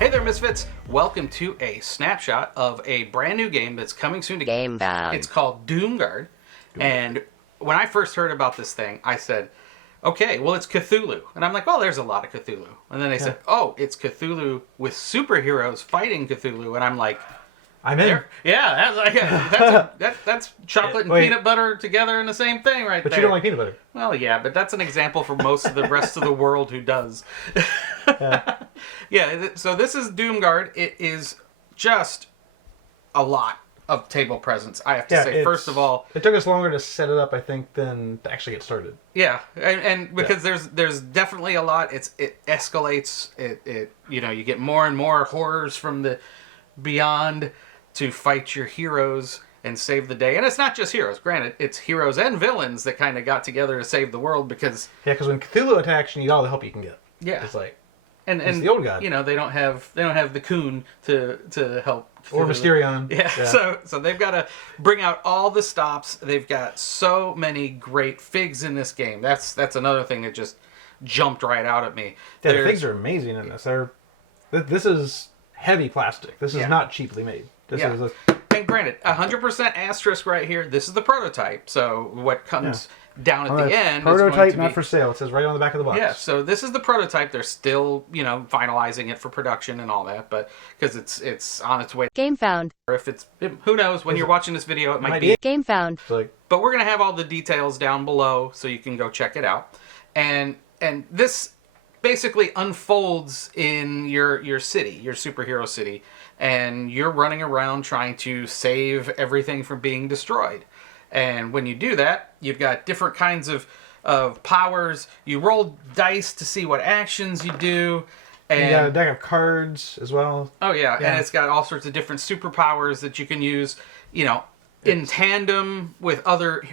Hey there, Misfits! Welcome to a snapshot of a brand new game that's coming soon to Gamefound. It's called Doomguard. And when I first heard about this thing, I said, okay, well, it's Cthulhu. And I'm like, well, there's a lot of Cthulhu. And then they said, oh, it's Cthulhu with superheroes fighting Cthulhu. And I'm like, I'm in. Yeah, that's chocolate and peanut butter together in the same thing right there. But you don't like peanut butter. Well, yeah, but that's an example for most of the rest of the world who does. Yeah, so this is Doomguard. It is just a lot of table presence, I have to say. First of all, it took us longer to set it up, I think, than to actually get started. Yeah, and because there's definitely a lot. It escalates. It you get more and more horrors from the beyond to fight your heroes and save the day. And it's not just heroes. Granted, it's heroes and villains that kind of got together to save the world because when Cthulhu attacks, you need all the help you can get. Yeah, it's like and the old god. They don't have the Coon to help. Or Mysterion. Yeah. So they've got to bring out all the stops. They've got so many great figs in this game. That's another thing that just jumped right out at me. Yeah, the figs are amazing in this. This is heavy plastic. This is not cheaply made. This is and granted, 100% asterisk right here. This is the prototype. So what comes down at the end prototype is going to not be, for sale. It says right on the back of the box. Yeah, so this is the prototype. They're still, finalizing it for production and all that, but because it's on its way. Gamefound. Or if it's, who knows, when you're watching this video, it might be. Gamefound. But we're going to have all the details down below so you can go check it out. And this basically unfolds in your city, your superhero city, and you're running around trying to save everything from being destroyed. And when you do that, you've got different kinds of powers. You roll dice to see what actions you do. And you got a deck of cards as well. Oh, yeah. And it's got all sorts of different superpowers that you can use, in tandem with other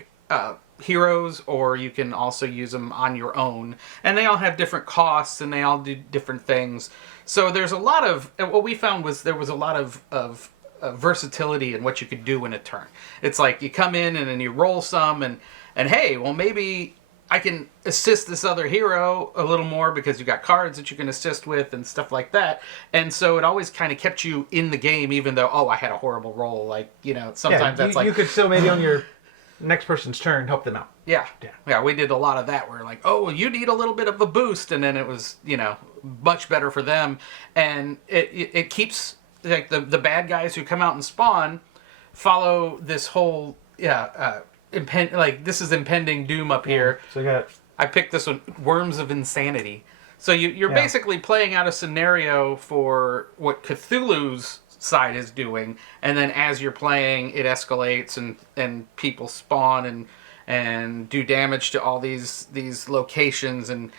heroes, or you can also use them on your own. And they all have different costs, and they all do different things. So there's a lot of... What we found was there was a lot of versatility in what you could do in a turn. It's like you come in and then you roll some and hey, well, maybe I can assist this other hero a little more because you've got cards that you can assist with and stuff like that. And so it always kind of kept you in the game, even though, I had a horrible roll. Like, sometimes that's like... You could still maybe on your next person's turn help them out. Yeah, we did a lot of that. We're like, you need a little bit of a boost. And then it was, much better for them. And it keeps... Like the bad guys who come out and spawn follow this whole this is impending doom up here. So I picked this one, Worms of Insanity. So you're basically playing out a scenario for what Cthulhu's side is doing, and then as you're playing, it escalates and people spawn and do damage to all these locations and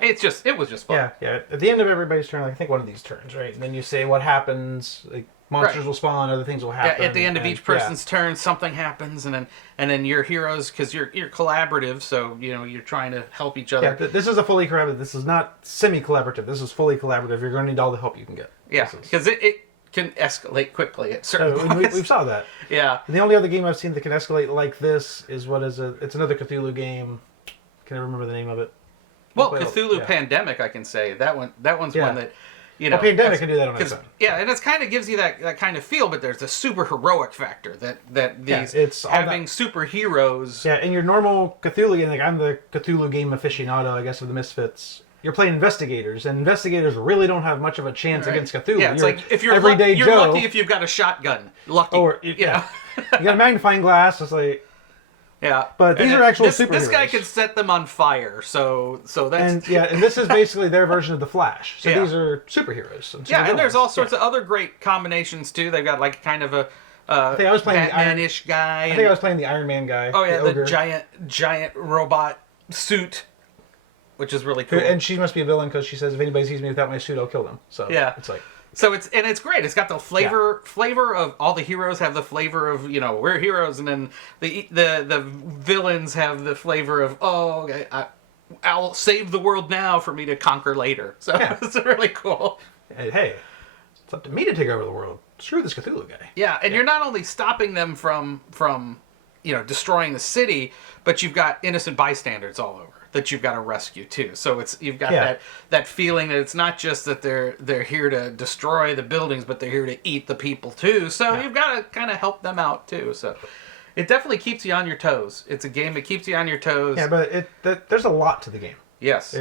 it was just fun. Yeah. At the end of everybody's turn, I think one of these turns, right? And then you say what happens. Like monsters will spawn, other things will happen. Yeah, at the end of each person's turn, something happens, and then your heroes, because you're collaborative, so you're trying to help each other. Yeah, this is a fully collaborative. This is not semi-collaborative. This is fully collaborative. You're going to need all the help you can get. Yeah, because it can escalate quickly at certain points. We saw that. Yeah. And the only other game I've seen that can escalate like this is it's another Cthulhu game. Can I remember the name of it? Well, Cthulhu Pandemic, I can say. That one's one that, Pandemic can do that on its own. Yeah, and it's kind of gives you that kind of feel, but there's a super heroic factor that these it's having superheroes. Yeah, in your normal Cthulhu game, like I'm the Cthulhu game aficionado, I guess, of the Misfits. You're playing investigators, and investigators really don't have much of a chance against Cthulhu. Yeah, it's like if you're everyday you're Joe, lucky if you've got a shotgun. Lucky. Or, you got a magnifying glass, it's like... Yeah, but these are actual superheroes. This guy could set them on fire, so that's... And this is basically their version of the Flash. So these are superheroes. And there's all sorts of other great combinations, too. They've got, like, kind of a I think I was playing Batman-ish guy. I think I was playing the Iron Man guy. Oh, yeah, the giant robot suit, which is really cool. And she must be a villain because she says, if anybody sees me without my suit, I'll kill them. So it's like... So it's great. It's got the flavor of all the heroes have the flavor of we're heroes, and then the villains have the flavor of I'll save the world now for me to conquer later. So it's really cool. Hey, it's up to me to take over the world. Screw this Cthulhu guy. Yeah, and you're not only stopping them from destroying the city, but you've got innocent bystanders all over. that you've got to rescue too. So you've got Yeah. that feeling that it's not just that they're here to destroy the buildings, but they're here to eat the people too. So you've got to kind of help them out too. So it definitely keeps you on your toes. It's a game that keeps you on your toes. Yeah, but there's a lot to the game. Yes.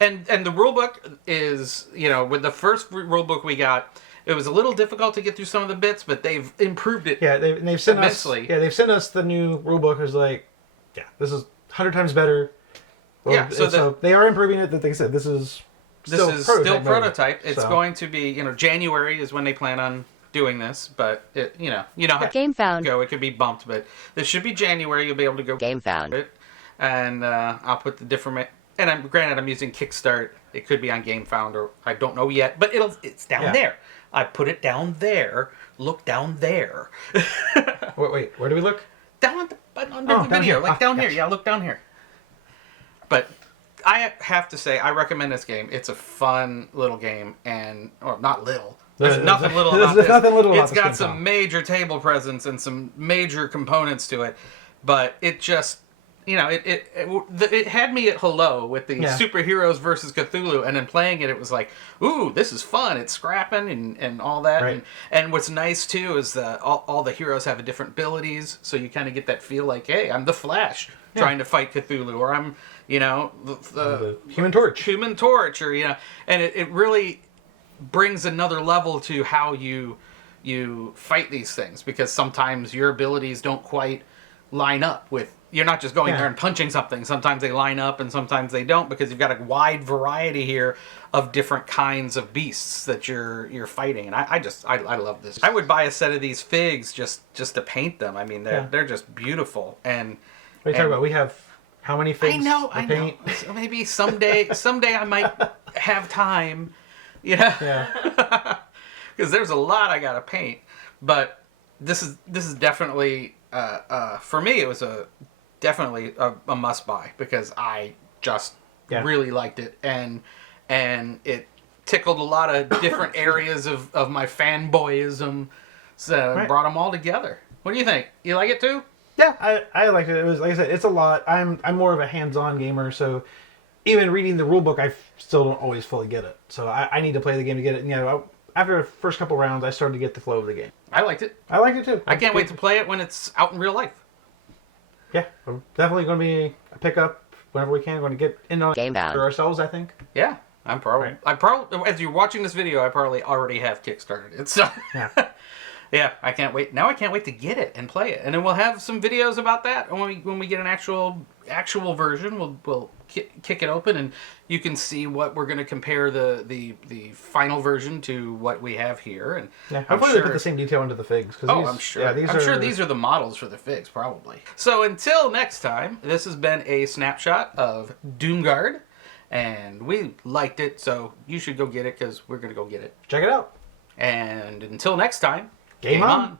And the rule book is, with the first rule book we got, it was a little difficult to get through some of the bits, but they've improved it. Yeah, they've sent immensely. us. Yeah, they've sent us the new rule book. Is like, this is 100 times better. Well, so they are improving it. That they said this is still prototype. It's going to be, January is when they plan on doing this, but it, how gamefound. It could be bumped, but this should be January. You'll be able to go gamefound it, and I'll put the different. And granted, I'm using Kickstart. It could be on GameFound, or I don't know yet, but it's down there. I put it down there. Look down there. Wait, where do we look? Down under the video, here. down here. Yeah, look down here. But I have to say, I recommend this game. It's a fun little game, or not little. There's nothing little about this. Nothing little about It's this got game, some Tom. major table presence and some major components to it, but it just, it had me at hello with the superheroes versus Cthulhu, and then playing it, it was like, ooh, this is fun. It's scrapping and all that. Right. And what's nice too is all the heroes have different abilities, so you kind of get that feel like, hey, I'm the Flash trying to fight Cthulhu, or I'm, the Human Torch. Human Torch, or and it really brings another level to how you fight these things, because sometimes your abilities don't quite line up with. You're not just going there and punching something. Sometimes they line up and sometimes they don't, because you've got a wide variety here of different kinds of beasts that you're fighting. And I love this. I would buy a set of these figs just to paint them. I mean, they're just beautiful. And what are you talking about? We have how many figs? I know. So maybe someday I might have time. Yeah. Because there's a lot I gotta paint. But this is definitely for me, it was definitely a must buy, because I just really liked it, and it tickled a lot of different areas of my fanboyism, so brought them all together. What do you think? You like it too? Yeah, I liked it. It was, like I said, it's a lot. I'm more of a hands-on gamer, so even reading the rule book, I still don't always fully get it. So I need to play the game to get it. After the first couple rounds, I started to get the flow of the game. I liked it. I liked it too. I can't wait to play it when it's out in real life. Yeah, we're definitely going to be a pickup whenever we can. We're going to get in on it for ourselves, I think. Yeah, I probably, as you're watching this video, I probably already have kickstarted it. So yeah, I can't wait. Now I can't wait to get it and play it, and then we'll have some videos about that. When we get an actual version, we'll kick it open, and you can see what we're going to compare the final version to what we have here. And hopefully they put the same detail into the figs. I'm sure. Yeah, I'm sure these are the models for the figs, probably. So until next time, this has been a snapshot of Doomguard, and we liked it, so you should go get it, because we're going to go get it. Check it out. And until next time, game on.